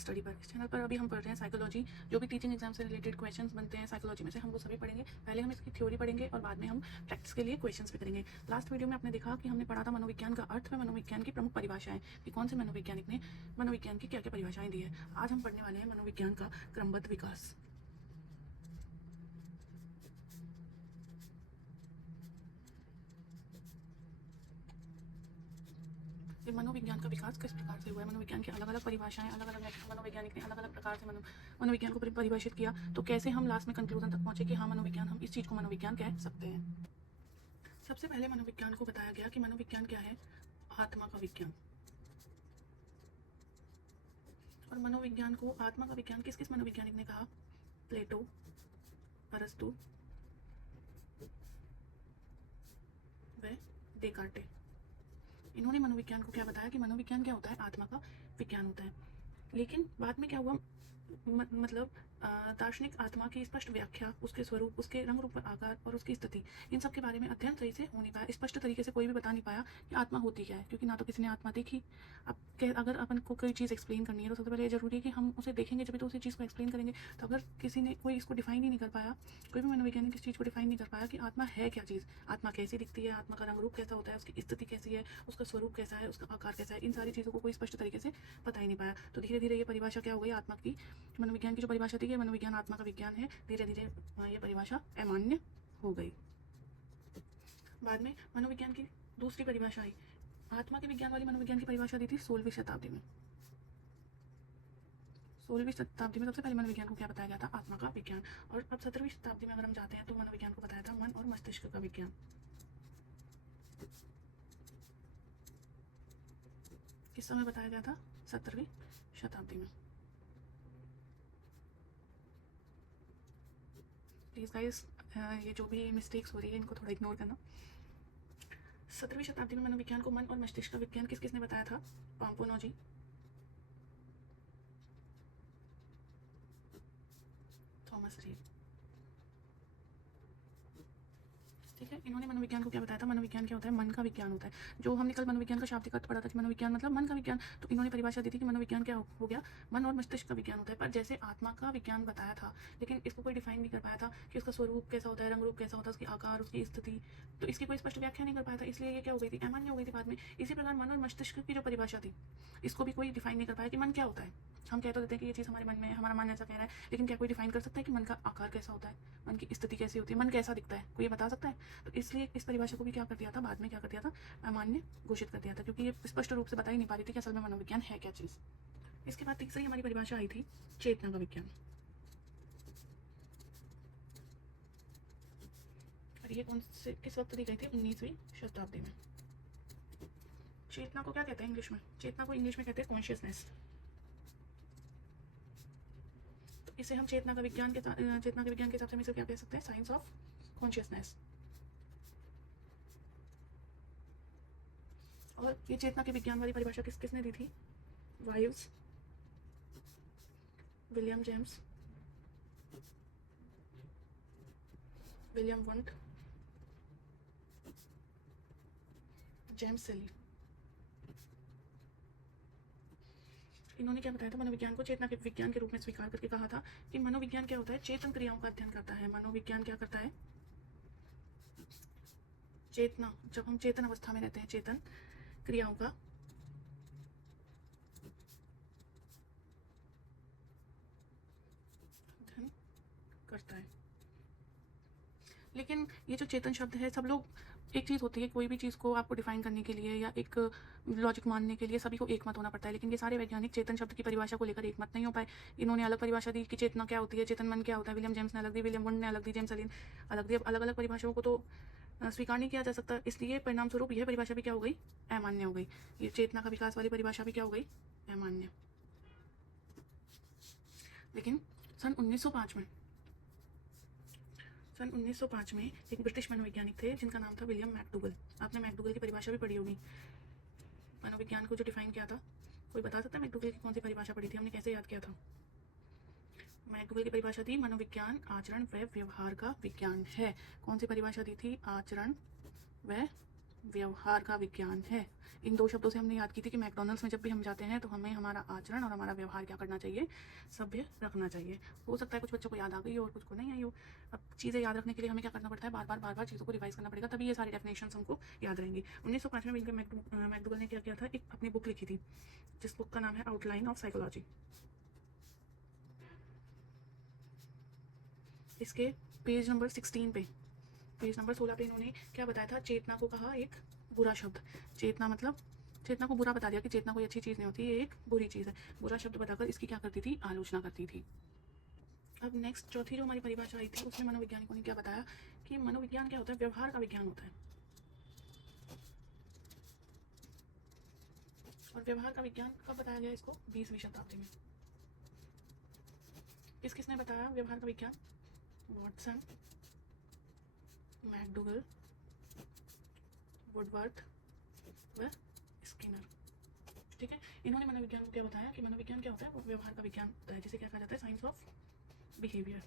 Study पर। इस channel पर अभी हम पढ़ रहे हैं साइकोलॉजी। जो भी टीचिंग एग्जाम से रिलेटेड क्वेश्चंस बनते हैं साइकोलॉजी में से, हम वो सभी पढ़ेंगे। पहले हम इसकी थ्योरी पढ़ेंगे और बाद में हम प्रैक्टिस के लिए क्वेश्चंस भी करेंगे। लास्ट वीडियो में आपने देखा कि हमने पढ़ा था मनोविज्ञान का अर्थ में मनोविज्ञान की प्रमुख परिभाषाएं, कि कौन से मनोवैज्ञानिक ने मनोविज्ञान की क्या क्या परिभाषाएं दी है। आज हम पढ़ने वाले हैं मनोविज्ञान का क्रमबद्ध विकास। ये मनोविज्ञान का विकास किस प्रकार से हुआ है, मनोविज्ञान की अलग अलग परिभाषाएं, अलग अलग मनोवैज्ञानिक ने अलग अलग प्रकार से मनोविज्ञान को परिभाषित किया, तो कैसे हम लास्ट में कंक्लूजन तक पहुंचे कि हाँ मनोविज्ञान, हम इस चीज़ को मनोविज्ञान कह सकते हैं। सबसे पहले मनोविज्ञान को बताया गया कि मनोविज्ञान क्या है, आत्मा का विज्ञान। और मनोविज्ञान को आत्मा का विज्ञान किस किस मनोवैज्ञानिक ने कहा, प्लेटो, अरस्तु व डेकार्टे। इन्होंने मनोविज्ञान को क्या बताया कि मनोविज्ञान क्या होता है, आत्मा का विज्ञान होता है। लेकिन बाद में क्या हुआ, मतलब दार्शनिक आत्मा की स्पष्ट व्याख्या, उसके स्वरूप, उसके रंग रूप आकार और उसकी स्थिति, इन सब के बारे में अध्ययन सही से हो नहीं पाया। स्पष्ट तरीके से कोई भी बता नहीं पाया कि आत्मा होती क्या है, क्योंकि ना तो किसी ने आत्मा देखी। अब अगर अपन को कोई चीज़ एक्सप्लेन करनी है तो सबसे पहले ये जरूरी है कि हम उसे देखेंगे, जब तो उसी चीज़ को एक्सप्लेन करेंगे। तो अगर किसी ने कोई इसको डिफाइन ही नहीं कर पाया, कोई भी मनोवैज्ञानिक इस चीज़ को डिफाइन नहीं कर पाया कि आत्मा है क्या चीज़, आत्मा कैसी दिखती है, आत्मा का रंग रूप कैसा होता है, उसकी स्थिति कैसी है, उसका स्वरूप कैसा है, उसका आकार कैसा है, इन सारी चीज़ों को कोई स्पष्ट तरीके से पता ही नहीं पाया। तो धीरे धीरे ये परिभाषा क्या हो गई आत्मा की, मनोविज्ञान की जो परिभाषा थी कि मनोविज्ञान आत्मा का विज्ञान है, धीरे धीरे ये परिभाषा अमान्य हो गई। बाद में मनोविज्ञान की दूसरी परिभाषा आई, आत्मा के विज्ञान वाली मनोविज्ञान की परिभाषा दी थी 16वीं शताब्दी में। 16वीं शताब्दी में सबसे पहले मनोविज्ञान को क्या बताया गया था, आत्मा का विज्ञान। और अब 17वीं शताब्दी में अगर हम जाते हैं तो मनोविज्ञान को बताया था मन और मस्तिष्क का विज्ञान। किस समय बताया गया था, 17वीं शताब्दी में। प्लीज़ गाइस, ये जो भी मिस्टेक्स हो रही है इनको थोड़ा इग्नोर करना। 17वीं शताब्दी में मनोविज्ञान को मन और मस्तिष्क का विज्ञान किस किसने बताया था, पाम्पोनोजी, थॉमस रीड। ठीक है, इन्होंने मनोविज्ञान को क्या बताया था, मनोविज्ञान क्या होता है, मन का विज्ञान होता है। जो हमने कल मनोविज्ञान का शाब्दिक अर्थ पढ़ा था कि मनोविज्ञान मतलब मन का विज्ञान, तो इन्होंने परिभाषा दी थी कि मनोविज्ञान क्या हो गया, मन और मस्तिष्क का विज्ञान होता है। पर जैसे आत्मा का विज्ञान बताया था, लेकिन इसको कोई डिफाइन नहीं कर पाया था कि उसका स्वरूप कैसा होता है, रंग रूप कैसा होता है, उसकी आकार, उसकी स्थिति, तो इसकी कोई स्पष्ट व्याख्या नहीं कर पाया था, इसलिए ये क्या हो गई थी, अमान्य हो गई थी बाद में। इसी प्रकार मन और मस्तिष्क की जो परिभाषा थी, इसको भी कोई डिफाइन नहीं कर पाया कि मन क्या होता है। हम कह तो देते हैं कि ये चीज़ हमारे मन में है, हमारा मन ऐसा कह रहा है, लेकिन क्या कोई डिफाइन कर सकता है कि मन का आकार कैसा होता है, मन की स्थिति कैसी होती है, मन कैसा दिखता है, कोई ये बता सकता है। तो इसलिए इस परिभाषा को भी क्या कर दिया था, बाद में क्या कर दिया था, अमान्य घोषित कर दिया था, क्योंकि ये स्पष्ट रूप से बता ही नहीं पा रही थी कि असल में मनोविज्ञान है क्या चीज़। इसके बाद तीसरी हमारी परिभाषा आई थी, चेतना का विज्ञान। और ये कौन से किस वक्त दी गई थी, 19वीं शताब्दी में। चेतना को क्या कहते हैं इंग्लिश में, चेतना को इंग्लिश में कहते हैं कॉन्शियसनेस। तो इसे हम चेतना के विज्ञान के हिसाब से हम इसे क्या कह सकते हैं, साइंस ऑफ कॉन्शियसनेस। और ये चेतना के विज्ञान वाली परिभाषा किसने दी थी, wives, William James, William Wundt, James सेली। इन्होंने क्या बताया था, मनोविज्ञान को चेतना के विज्ञान के रूप में स्वीकार करके कहा था कि मनोविज्ञान क्या होता है, चेतन क्रियाओं का अध्ययन करता है। मनोविज्ञान क्या करता है, चेतना, जब हम चेतन अवस्था में रहते हैं, चेतन क्रियाओं का अध्ययन करता है। लेकिन ये जो चेतन शब्द है, सब लोग, एक चीज़ होती है, कोई भी चीज़ को आपको डिफाइन करने के लिए या एक लॉजिक मानने के लिए सभी को एक मत होना पड़ता है, लेकिन ये सारे वैज्ञानिक चेतन शब्द की परिभाषा को लेकर एक मत नहीं हो पाए। इन्होंने अलग परिभाषा दी कि चेतना क्या होती है, चेतन मन क्या होता है, विलियम जेम्स ने अलग दी, विलियम वुंट ने अलग दी, जेम्स सेलिन अलग दी। अब अलग अलग परिभाषाओं को तो स्वीकार नहीं किया जा सकता, इसलिए परिणाम स्वरूप यह परिभाषा भी क्या हो गई, अमान्य हो गई। ये चेतना का विकास वाली परिभाषा भी क्या हो गई, अमान्य। लेकिन सन 1905 में सन 1905 में एक ब्रिटिश मनोवैज्ञानिक थे जिनका नाम था विलियम मैकडूगल। आपने मैकडूगल की परिभाषा भी पढ़ी होगी, मनोविज्ञान को जो डिफाइन किया था। कोई बता सकता है मैकडूगल की कौन सी परिभाषा पढ़ी थी, हमने कैसे याद किया था। मैकडूगल की परिभाषा थी, मनोविज्ञान आचरण व व्यवहार का विज्ञान है। कौन सी परिभाषा दी थी, आचरण व व्यवहार का विज्ञान है। इन 2 शब्दों से हमने याद की थी कि मैकडॉनल्ड्स में जब भी हम जाते हैं तो हमें हमारा आचरण और हमारा व्यवहार क्या करना चाहिए, सभ्य रखना चाहिए। हो सकता है कुछ बच्चों को याद आ गई हो और कुछ को नहीं आई हो। अब चीज़ें याद रखने के लिए हमें क्या करना पड़ता है, बार बार चीज़ों को रिवाइज़ करना पड़ेगा, तभी ये सारी डेफिनेशंस हमको याद रहेंगी। 1905 में विलियम मैकडूगल ने क्या किया था, एक अपनी बुक लिखी थी जिस बुक का नाम है आउटलाइन ऑफ साइकोलॉजी। इसके पेज नंबर 16 पे, पेज नंबर 16 पे इन्होंने क्या बताया था, चेतना को कहा एक बुरा शब्द। चेतना मतलब चेतना को बुरा बता दिया कि चेतना कोई अच्छी चीज़ नहीं होती, ये एक बुरी चीज़ है। बुरा शब्द बताकर इसकी क्या करती थी, आलोचना करती थी। अब नेक्स्ट चौथी जो हमारी परिभाषा आई थी उसमें मनोवैज्ञानिकों ने क्या बताया कि मनोविज्ञान क्या होता है, व्यवहार का विज्ञान होता है। और व्यवहार का विज्ञान कब बताया गया इसको, 20वीं शताब्दी में। किसने बताया व्यवहार का विज्ञान, वॉटसन, मैकडूगल, वुडवर्थ व स्किनर। ठीक है, इन्होंने मनोविज्ञान को क्या बताया कि मनोविज्ञान क्या होता है, वो व्यवहार का विज्ञान होता है, जिसे क्या कहा जाता है, साइंस ऑफ बिहेवियर।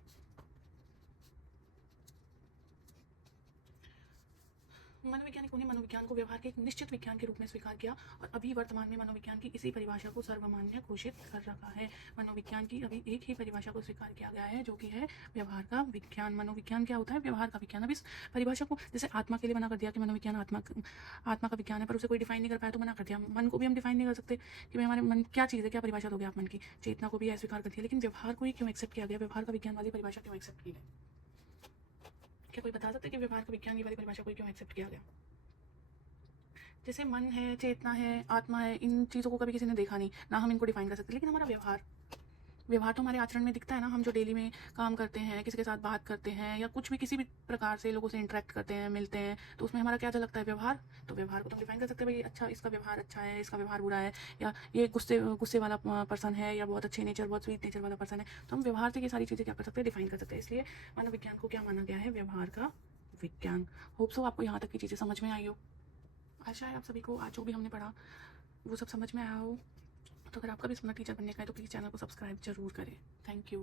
मनोवैज्ञानिकों ने मनोविज्ञान को व्यवहार के एक निश्चित विज्ञान के रूप में स्वीकार किया और अभी वर्तमान में मनोविज्ञान की इसी परिभाषा को सर्वमान्य घोषित कर रखा है। मनोविज्ञान की अभी एक ही परिभाषा को स्वीकार किया गया है जो कि है व्यवहार का विज्ञान। मनोविज्ञान क्या होता है, व्यवहार का विज्ञान। अब इस परिभाषा को जैसे आत्मा के लिए मना कर दिया कि मनोविज्ञान आत्मा का विज्ञान है, पर उसे कोई डिफाइन नहीं कर पाया तो मना कर दिया। मन को भी हम डिफाइन नहीं कर सकते कि भाई हमारे मन क्या चीज़ है, क्या परिभाषा दोगे आप मन की। चेतना को भी अस्वीकार कर दिया, लेकिन व्यवहार को ही क्यों एक्सेप्ट किया गया, व्यवहार का विज्ञान वाली परिभाषा क्यों एक्सेप्ट की गई? क्या कोई बता सकता है कि व्यवहार का विज्ञान वाली परिभाषा को क्यों एक्सेप्ट किया गया? जैसे मन है, चेतना है, आत्मा है, इन चीज़ों को कभी किसी ने देखा नहीं, ना हम इनको डिफाइन कर सकते, लेकिन हमारा व्यवहार तो हमारे आचरण में दिखता है ना। हम जो डेली में काम करते हैं, किसी के साथ बात करते हैं या कुछ भी किसी भी प्रकार से लोगों से इंटरेक्ट करते हैं, मिलते हैं, तो उसमें हमारा क्या झलकता है, व्यवहार। तो व्यवहार को तो हम डिफाइन कर सकते हैं, भाई अच्छा इसका व्यवहार अच्छा है, इसका व्यवहार बुरा है, या ये गुस्से वाला पर्सन है, या बहुत अच्छे नेचर, बहुत स्वीट नेचर वाला पर्सन है। तो हम व्यवहार से ये सारी चीज़ें क्या कर सकते हैं, डिफाइन कर सकते हैं। इसलिए मनोविज्ञान को क्या माना गया है, व्यवहार का विज्ञान। होप सो आपको यहाँ तक की चीज़ें समझ में आई हो। आशा है आप सभी को आज जो भी हमने पढ़ा वो सब समझ में आया हो। तो अगर आपका भी सपना टीचर बनने का है तो प्लीज़ चैनल को सब्सक्राइब जरूर करें। Thank you.